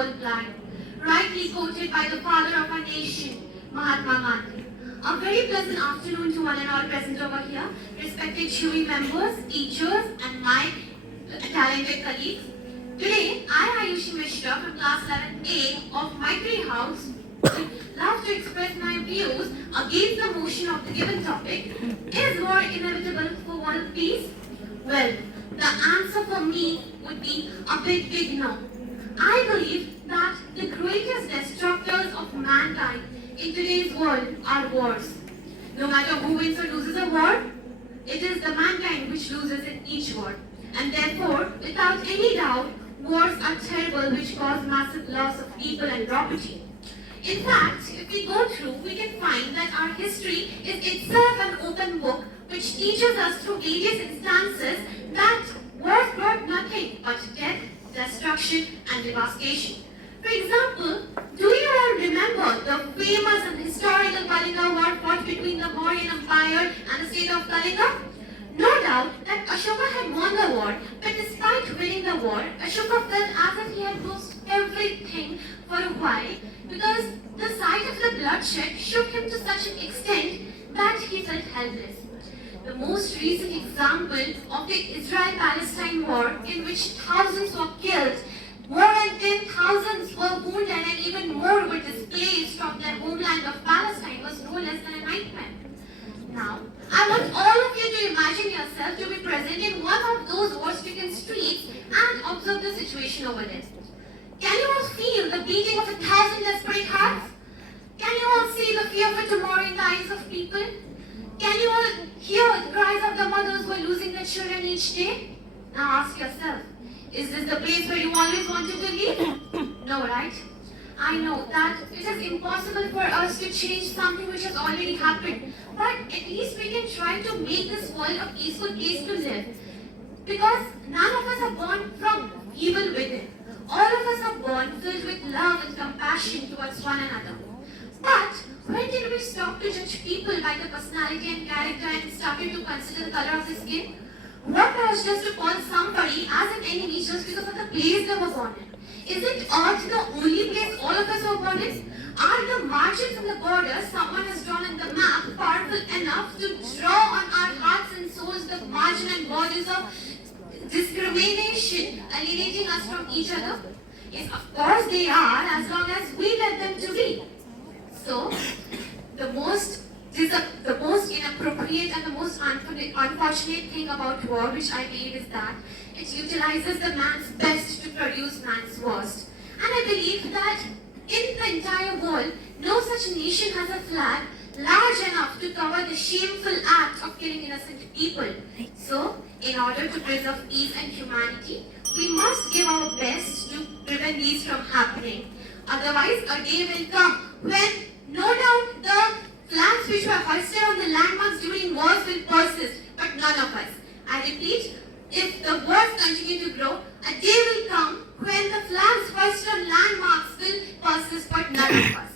world blind, rightly quoted by the father of our nation, Mahatma Gandhi. A very pleasant afternoon to one and all present over here, respected jury members, teachers, and my talented colleagues. Today, I, Ayushi from class 11A of my tree house, would love to express my views against the motion of the given topic. Is war inevitable for world peace? Well, the answer for me would be a big no. I believe that the greatest destructors of mankind in today's world are wars. No matter who wins or loses a war, it is the mankind which loses in each war. And therefore, without any doubt, wars are terrible which cause massive loss of people and property. In fact, if we go through, we can find that our history is itself an open book which teaches us through various instances that wars brought nothing but death, destruction, and devastation. For example, do you all remember the famous and historical Kalinga war fought between the Mauryan Empire and the state of Kalinga? No doubt that Ashoka had won the war, but despite winning the war, Ashoka felt as if he had lost everything for a while because the sight of the bloodshed shook him to such an extent that he felt helpless. The most recent example of the Israel-Palestine war, in which thousands were killed, more than 10,000 were wounded, and even more were displaced from their homeland of Palestine, was no less than a nightmare. Now, I want all of you to imagine yourself to be present in one of those war-stricken streets and observe the situation over there. Can you all feel the beating of 1,000 desperate hearts? Can you all see the fear for tomorrow in the eyes of people? Can you all hear the cries of the mothers who are losing their children each day? Now ask yourself, is this the place where you always wanted to be? No, right? I know that it is impossible for us to change something which has already happened, but at least we can try to make this world a peaceful place to live. Because none of us are born from evil within. All of us are born filled with love and compassion towards one another. But when did we stop to judge people by their personality and character and started to consider the color of the skin? What was just to call somebody as an enemy just because of the place they were born in? Isn't Earth the only place all of us were born in? Are the margins and the borders someone has drawn on the map powerful enough to draw on our hearts and souls the margin and borders of discrimination, alienating us from each other? Yes, of course they are, as long as we let them to be. So, the most inappropriate and the most unfortunate thing about war, which I believe, is that it utilizes the man's best to produce man's worst. And I believe that in the entire world, no such nation has a flag large enough to cover the shameful act of killing innocent people. So, in order to preserve peace and humanity, we must give our best to prevent these from happening. Otherwise, a day will come when no doubt the flags which were hoisted on the landmarks during wars will persist, but none of us. I repeat, if the wars continue to grow, a day will come when the flags hoisted on landmarks will persist, but none of us.